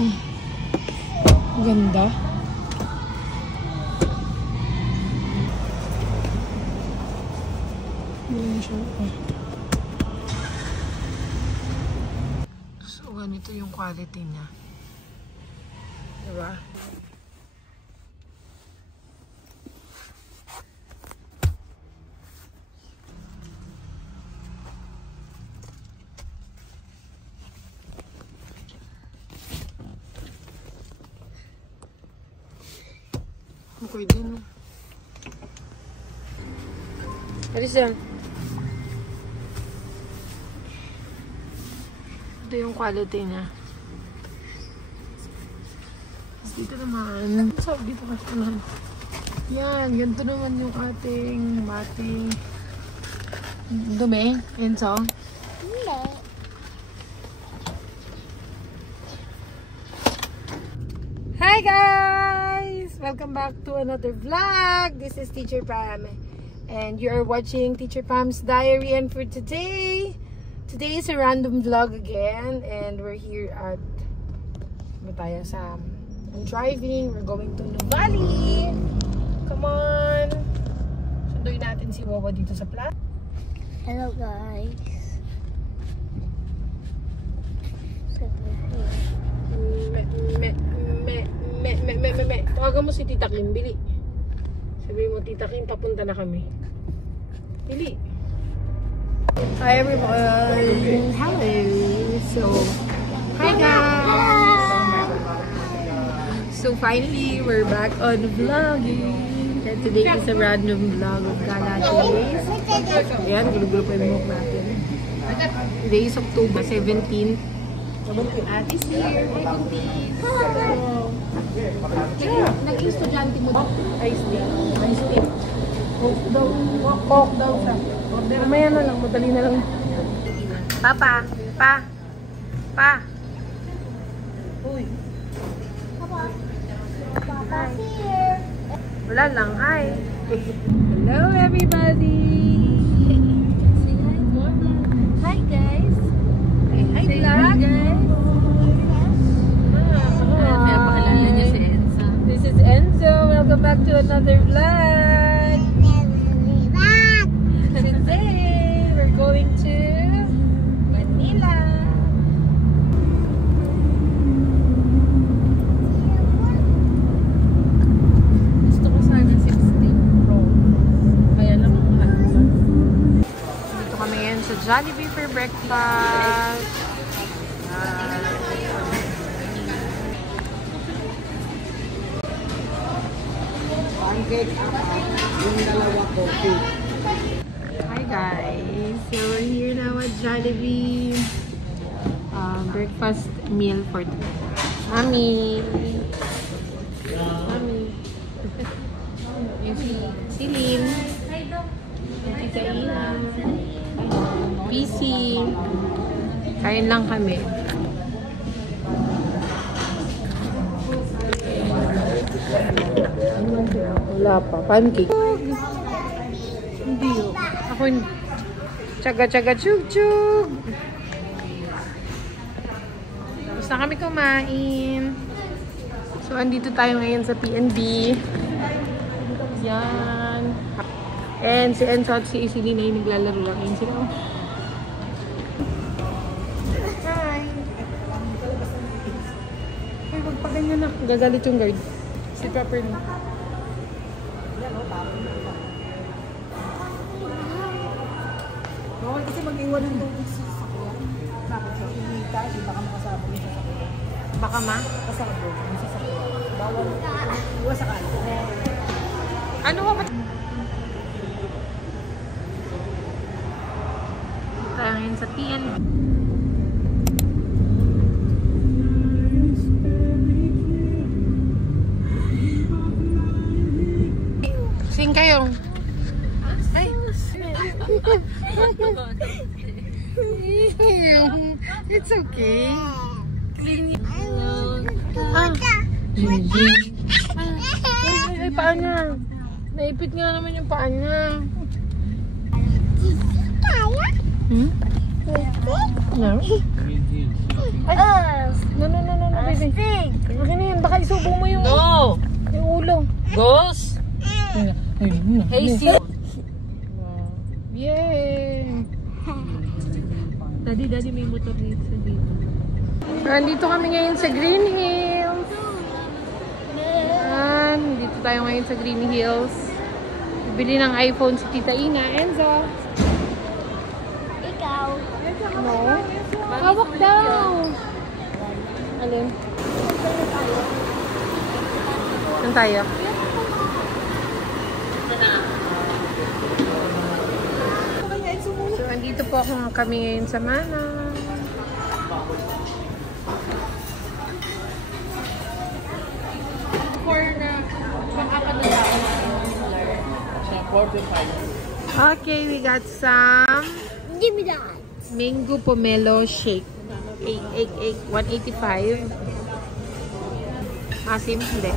Ganda. So, ganito yung quality niya. Diba? Okay din. Alis yan. Ito yung quality niya. Dito naman. So, dito kasi naman. Yan. Ganito naman yung ating mating dumi. Enzo. Hindi. Hi guys! Welcome back to another vlog. This is Teacher Pam. And you are watching Teacher Pam's Diary. And for today is a random vlog again. And we're here at Mataya Sam. I'm driving. We're going to Nuvali. Come on. Sunduin natin si Wawa dito sa plat. Hello guys. Tawagan mo si Tita Kim, Bili. Sabihin mo, Tita Kim, papunta na kami. Bili. Hi everyone. Hello. So, hi guys. So finally, we're back on vlogging. And today is a random vlog of Gala Days. Ayan, gulo-gulo pa yung mukha natin. Today is October 17th. Ate is here. Hi, Kuntis. Nag-estudyante mo daw? Ice tea. Ice tea. Coke daw. Coke daw siya. Mamaya na lang. Madali na lang. Papa. Pa. Uy. Papa. Papa's here. Wala lang. Hi. Hello everybody. Hi guys. Hi vlog. This is Enzo. Welcome back to another vlog. Today we're going to Manila. Gusto ko sana 16 Pro. Kaya lang ang mahal. Dito kami ngayon sa Jollibee for breakfast. Hi guys, so we're here now at Jollibee. Breakfast meal for today. Mami. Yung si Celine. Yung Tita Ina. PC. Kain lang kami. Wala pa. Pancake. Hindi yun. Ako yun. Tsaga-tsaga chug-chug. Tapos na kami kumain. So, andito tayo ngayon sa PNB. Yan. And si Enzo at si Isilin ay naglalaro lang. Yan sila. Hi. Ay, wag pa ganyan na. Gagalit yung guard. Si Pepper na. Bawal kasi mag-iwan ng tubig sa sasakyan. Bakit siya? Hinita, baka makasabog yung sasakyan. Baka ma? Kasabog yung sasakyan. Bawal iwas sa kanto. Ano ba? Tayo ngayon sa PNB. Sing kayo. Ay. It's okay. Clean ay, paa niya. Naipit nga naman yung paa niya. Kaya? Hmm? No? No, baby. Astig. Akin na yan, baka isubo mo yung, No! yung ulo. Ghost! Hey, see. Yay! Daddy, may motor dito. So, andito kami ngayon sa Green Hills. Dito tayo ngayon sa Green Hills. Bibili ng iPhone si Tita Ina. Enzo. Ikaw. No. Hawak daw. Alin? Saan tayo? So, andito po kami ngayon sa Mana. Okay, we got some Give me that. mango pomelo shake. 185. Asim, hindi.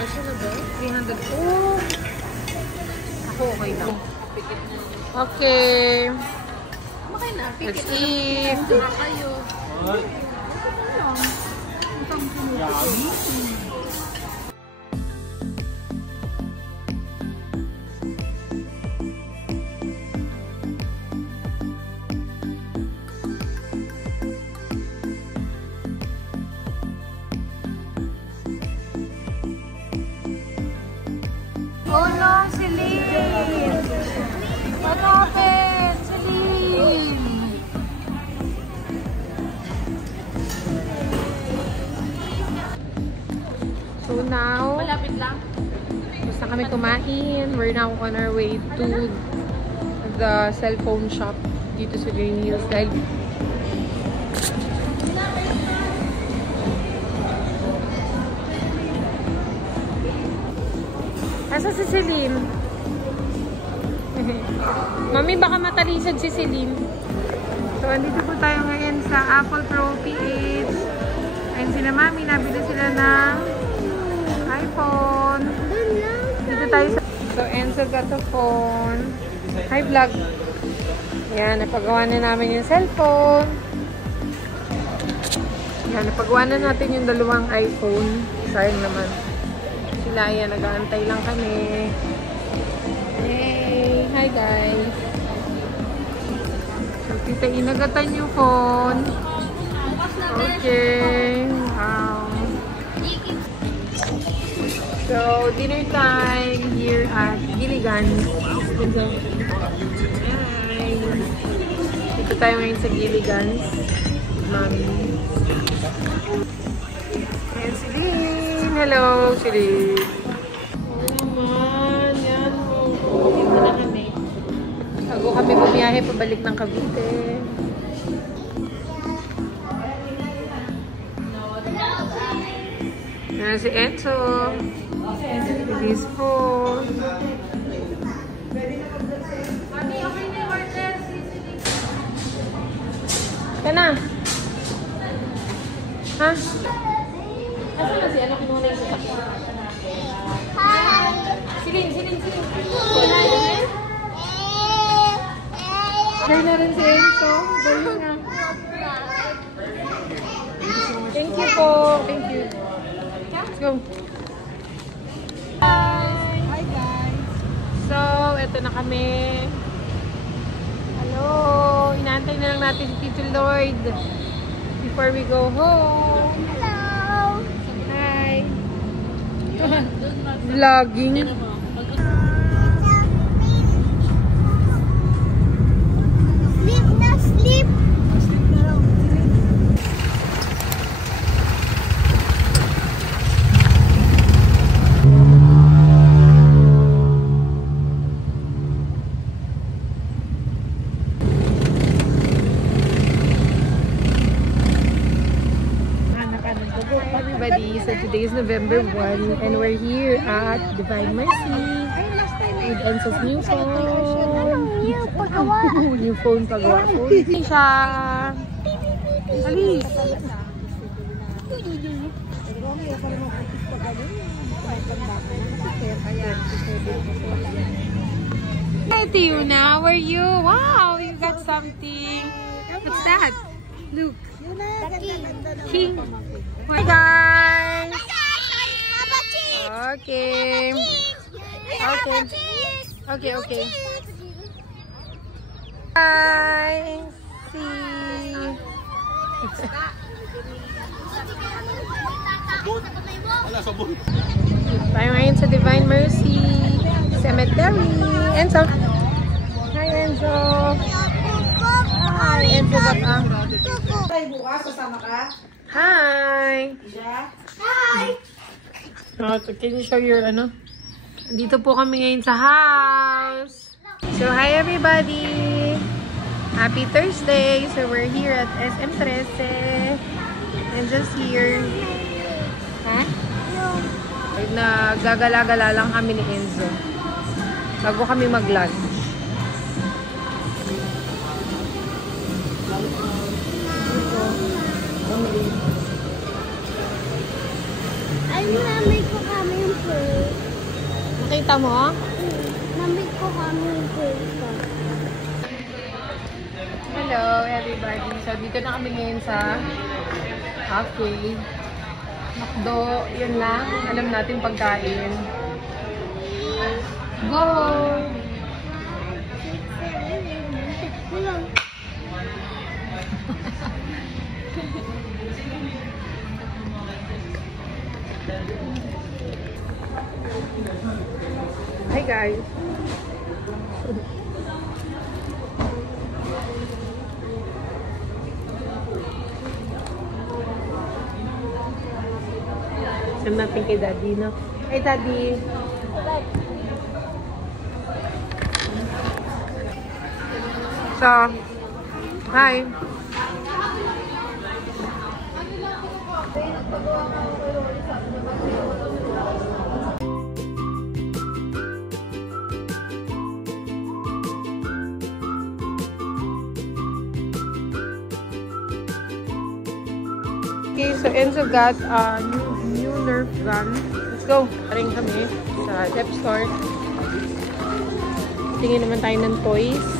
Kasi na ba? 300. Oh! Ako okay lang. Okay. Let's eat. Oh no, Celine! What happened, Celine? So now, Malapit lang. tapos na kami kumain. We're now on our way to the cellphone shop dito sa Green Hills. Dahil asa si Celine? Mami, baka matalisod si Celine. So, andito po tayo ngayon sa Apple Pro PH. Ayun sila Mami, nabili sila ng iPhone. Dito tayo sa... So, Enzo got the phone. Hi, vlog. Yan, napagawa na namin yung cellphone. Yan, napagawa na natin yung dalawang iPhone. Sayang naman. Sila, yan, nag-aantay lang kami. Hey! Hi, guys! So, Tita Ina, gatan yung phone. Okay. Wow. So, dinner time here at Gilligan's. Hi! Dito tayo ngayon sa Gilligan's. Mami. Ayan, Celine! Hello, Celine! Oo naman. Yan. Dito na kami. Bago kami bumiyahe pabalik ng Cavite. Yan si Enzo. His phone. Kana? Ha? Asa na si ano kinuha na yung sasakyan? Hi. Siling. Try na rin si Enzo. Dali na. Thank you po. Thank you. Let's go. Hi guys. So, eto na kami. Hello. Inaantay na lang natin si Tito Lloyd before we go home. Hello. Hi. Vlogging. Sleep na sleep. Everybody, so today is November 1 and we're here at Divine Mercy with Enzo's new phone. Yung paggawa. Yung phone pagawa. Siya. Alis. Hi, Tiuna. How are you? Wow, you got something. What's that? Look. King. Hi, guys. Okay. Okay. Okay, okay. Hi. See. Tayo ngayon sa Divine Mercy Cemetery. Enzo. Hi, Enzo. Hi, Enzo. Ay, bukas, sasama ka? Hi. Hi! Oh, so can you show your ano? Dito po kami ngayon sa house. So, hi everybody! Happy Thursday! So, we're here at SM 13. And just here. Ha? Nagagala-gala lang kami ni Enzo. Bago kami mag-lunch. Ay, namay ko kami yung purse. Nakita mo? Namay ko kami yung purse. Hello everybody! So, dito na kami ngayon sa cafe. McDo, yun lang. Alam natin pagkain. Go! Hi guys! Saan natin kay Daddy, no? Hey, Daddy! So, hi! Okay, so Enzo got a new Nerf gun. Let's go! Paring kami sa Dep Store. Tingin naman tayo ng toys.